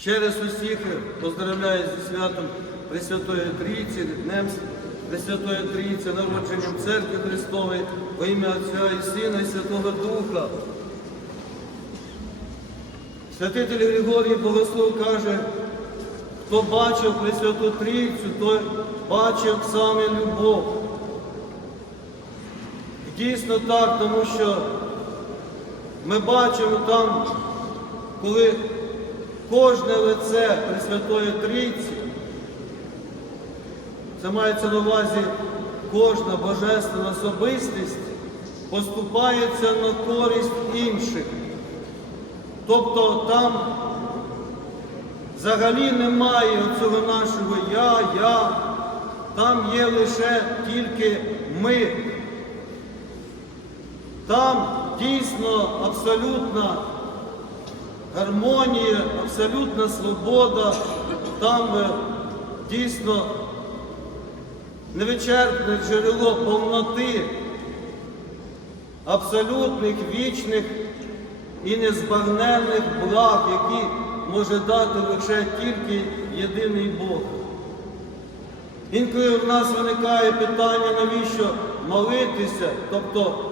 Ще раз усіх поздравляю зі святом Пресвятої Трійці, Днем Пресвятої Трійці, народженням Церкви Христової, во ім'я Отця і Сина і Святого Духа. Святитель Григорій Богослов каже, хто бачив Пресвяту Трійцю, той бачив саме любов. Дійсно так, тому що ми бачимо там, коли кожне лице Пресвятої Трійці, це мається на увазі кожна божественна особистість, поступається на користь інших. Тобто там взагалі немає цього нашого я, я, там є лише тільки ми. Там дійсно абсолютна гармонія, абсолютна свобода, там е, дійсно невичерпне джерело повноти, абсолютних, вічних і незбагненних благ, які може дати лише тільки єдиний Бог. Інколи в нас виникає питання, навіщо молитися, тобто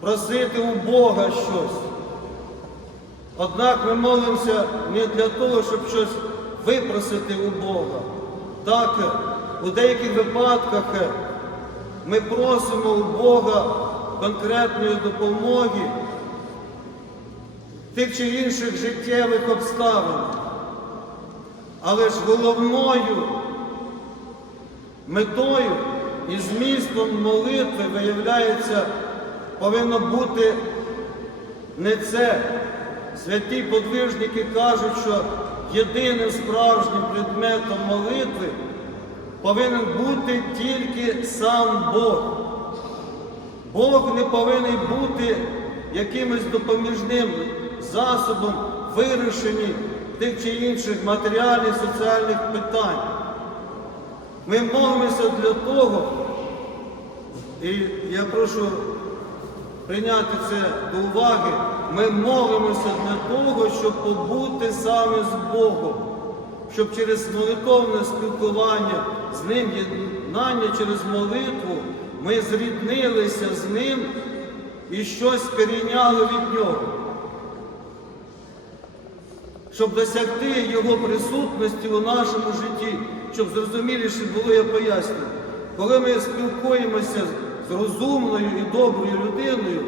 просити у Бога щось. Однак ми молимося не для того, щоб щось випросити у Бога. Так, у деяких випадках ми просимо у Бога конкретної допомоги тих чи інших життєвих обставинах. Але ж головною метою і змістом молитви виявляється, повинно бути не це. Святі подвижники кажуть, що єдиним справжнім предметом молитви повинен бути тільки сам Бог. Бог не повинен бути якимось допоміжним засобом вирішення тих чи інших матеріальних соціальних питань. Ми молимося для того, і я прошу прийняти це до уваги, ми молимося для того, щоб побути саме з Богом, щоб через молитовне спілкування з Ним, єднання через молитву, ми зріднилися з Ним і щось перейняли від Нього. Щоб досягти Його присутності у нашому житті, щоб зрозуміліше було, я пояснюю. Коли ми спілкуємося з розумною і доброю людиною,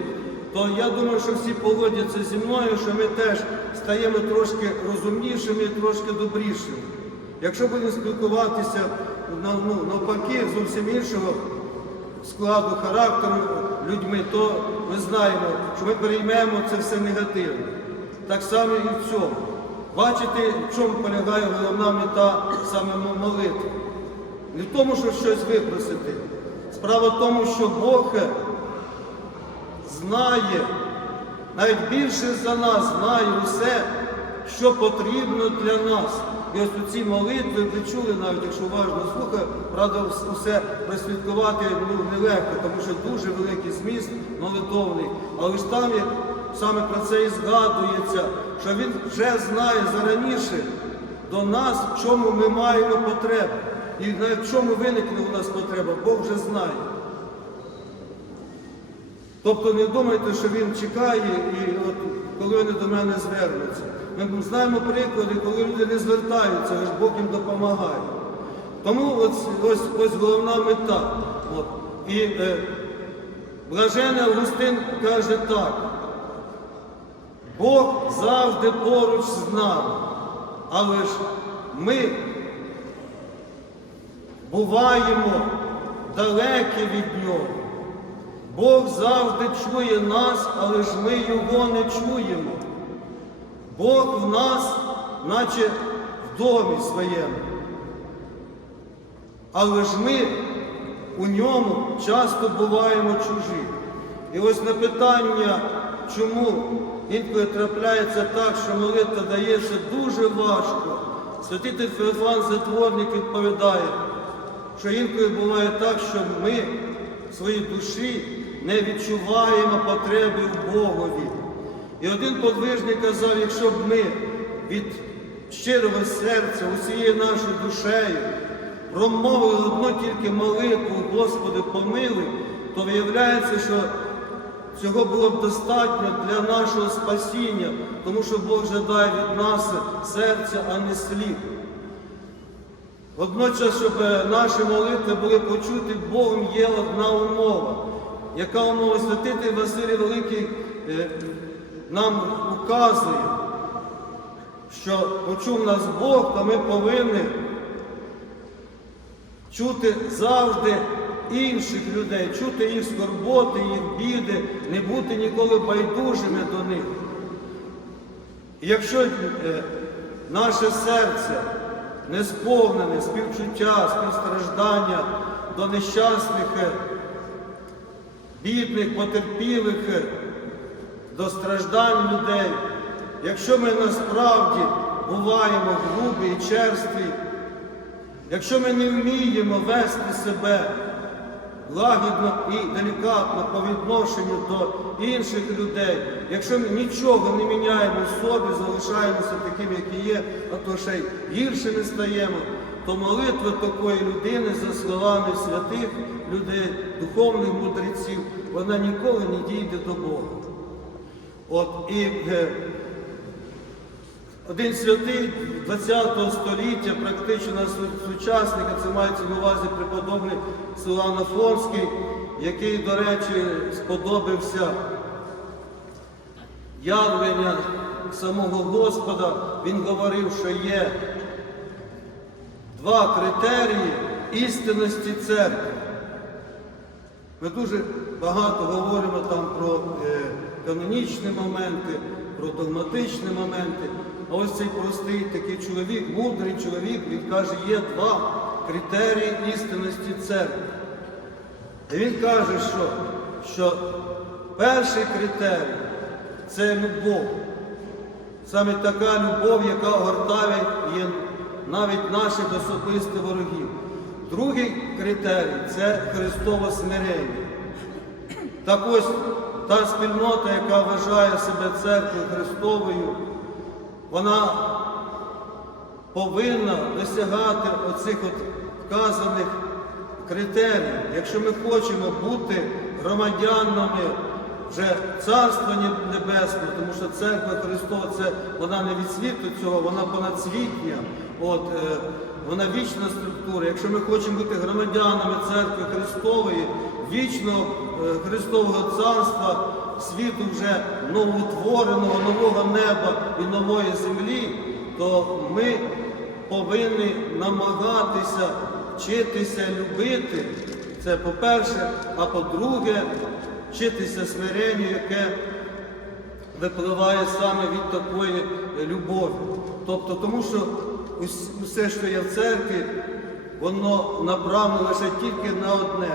то я думаю, що всі погодяться зі мною, що ми теж стаємо трошки розумнішими і трошки добрішими. Якщо будемо спілкуватися ну, навпаки зовсім іншого складу характеру людьми, то ми знаємо, що ми переймемо це все негативно. Так само і в цьому. Бачите, в чому полягає головна мета саме молитви? Не в тому, що щось випросити. Справа в тому, що Бог знає, навіть більше за нас знає усе, що потрібно для нас. І ось ці молитви ви чули, навіть якщо уважно слухати, правда, усе прослідкувати ну, нелегко, тому що дуже великий зміст молитовний. Але ж там саме про це і згадується, що він вже знає зараніше до нас, в чому ми маємо потребу. І навіть чому виникне у нас потреба, Бог вже знає. Тобто не думайте, що він чекає, і от коли вони до мене звернуться. Ми знаємо приклади, коли люди не звертаються, аж Бог їм допомагає. Тому ось ось, ось головна мета. От. І е, Блажений Августин каже так. Бог завжди поруч з нами, але ж ми буваємо далекі від Нього. Бог завжди чує нас, але ж ми Його не чуємо. Бог в нас, наче в домі своєму. Але ж ми у ньому часто буваємо чужі. І ось на питання, чому інколи трапляється так, що молитва дається дуже важко, святитель Феофан Затворник відповідає, що інколи буває так, що ми в своїй душі не відчуваємо потреби в Богові. І один подвижник казав, якщо б ми від щирого серця, усією нашою душею, промовили одну тільки молитву, Господи, помилуй, то виявляється, що цього було б достатньо для нашого спасіння, тому що Бог жадає від нас серця, а не слів. Водночас, щоб наші молитви були почуті Богом, є одна умова, яка умова святитель Василій Великий е, нам указує, що почув нас Бог, то ми повинні чути завжди інших людей, чути їх скорботи, їх біди, не бути ніколи байдужими до них. Якщо е, наше серце не сповнене співчуття, співстраждання до нещасних, е, бідних, потерпілих, е, до страждань людей, якщо ми насправді буваємо грубі і черстві, якщо ми не вміємо вести себе лагідно і делікатно по відношенню до інших людей, якщо ми нічого не міняємо в собі, залишаємося такими, які є, а то ще й гірше не стаємо, то молитва такої людини за словами святих людей, духовних мудреців, вона ніколи не дійде до Бога. От і е, один святий 20 століття, практично наш сучасник, це мається на увазі преподобний Силан Афонський, який, до речі, сподобався явлення самого Господа, він говорив, що є два критерії істинності церкви. Ми дуже багато говоримо там про е, канонічні моменти, про догматичні моменти. А ось цей простий такий чоловік, мудрий чоловік, він каже, є два критерії істинності церкви. І він каже, що, що перший критерій це любов. Саме така любов, яка огортає є навіть наших особистих ворогів. Другий критерій це Христово смирення. Так ось та спільнота, яка вважає себе церквою Христовою, вона повинна досягати оцих от вказаних критеріїв. Якщо ми хочемо бути громадянами вже Царства Небесного, тому що церква Христова це вона не від світу цього, вона понадсвітня, от, е, вона вічна структура. Якщо ми хочемо бути громадянами церкви Христової, вічного е, Христового царства, світу вже новоутвореного, нового неба і нової землі, то ми повинні намагатися вчитися любити. Це по-перше, а по-друге, вчитися смиренню, яке випливає саме від такої любові. Тобто, тому що ус- усе, що є в церкві, воно направлено лише тільки на одне,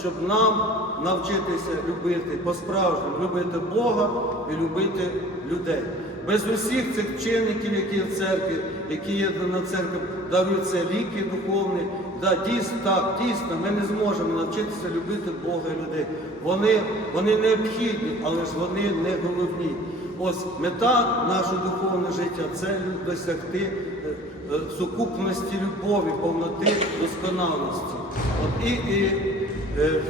щоб нам навчитися любити по-справжньому, любити Бога і любити людей. Без усіх цих чинників, які є в церкві, які є на церкві, даруються ліки духовні. Да, дійсно, так, дійсно, ми не зможемо навчитися любити Бога і людей. Вони, вони необхідні, але ж вони не головні. Ось мета нашого духовного життя це досягти е, е, сукупності любові, повноти, досконалості. От і, і е,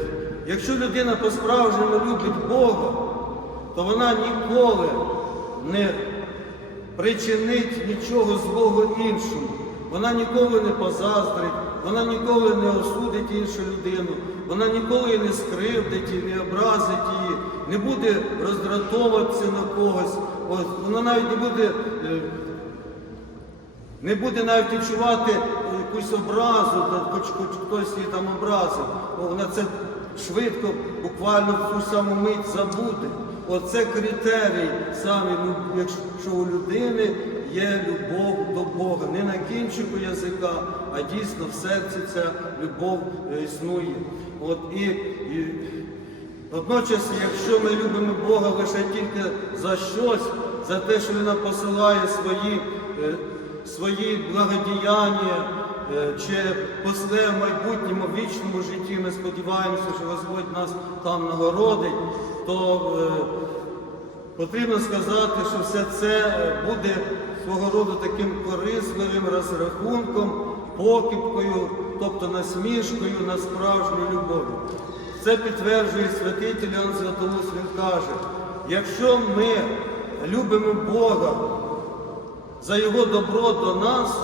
якщо людина по-справжньому любить Бога, то вона ніколи не причинить нічого злого іншому. Вона ніколи не позаздрить, вона ніколи не осудить іншу людину, вона ніколи її не скривдить і не образить її, не буде роздратовуватися на когось. Ось, вона навіть не буде, е, не буде навіть відчувати якусь образу, хоч, хоч хтось її там образив. Вона це швидко, буквально в ту саму мить забуде. Оце критерій саме, ну, якщо у людини є любов до Бога, не на кінчику язика, а дійсно в серці ця любов е, існує. От і, і Водночас, якщо ми любимо Бога лише тільки за щось, за те, що Він посилає свої, е, свої благодіяння, е, чи после в майбутньому вічному житті, ми сподіваємося, що Господь нас там нагородить, то е, потрібно сказати, що все це буде свого роду таким корисливим розрахунком, покидкою, тобто насмішкою на справжню любов. Це підтверджує святитель Іоанн Златоуст, він каже, якщо ми любимо Бога за Його добро до нас,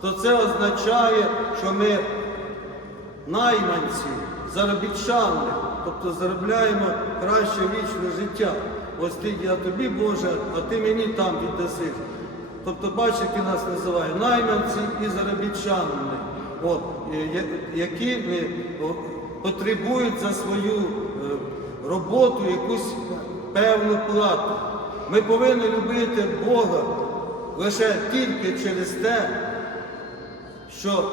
то це означає, що ми найманці, заробітчани, тобто заробляємо краще вічне життя. Ось ти, я тобі, Боже, а ти мені там віддаси. Тобто, бачиш, як він нас називає, найманці і заробітчанами, от, е, які е, потребують за свою е, роботу якусь певну плату. Ми повинні любити Бога лише тільки через те, що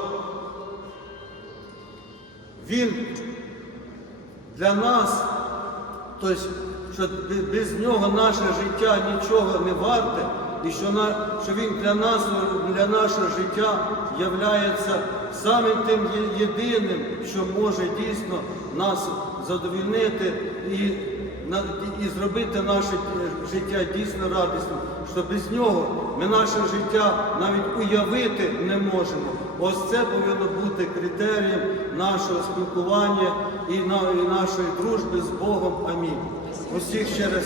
він для нас, тобто, що без нього наше життя нічого не варте, і що, на, що він для нас, для нашого життя являється самим тим єдиним, що може дійсно нас задовільнити і, і зробити наше е, життя дійсно радісним, що без нього ми наше життя навіть уявити не можемо. Ось це повинно бути критерієм нашого спілкування і, нашої дружби з Богом. Амінь. Усіх ще раз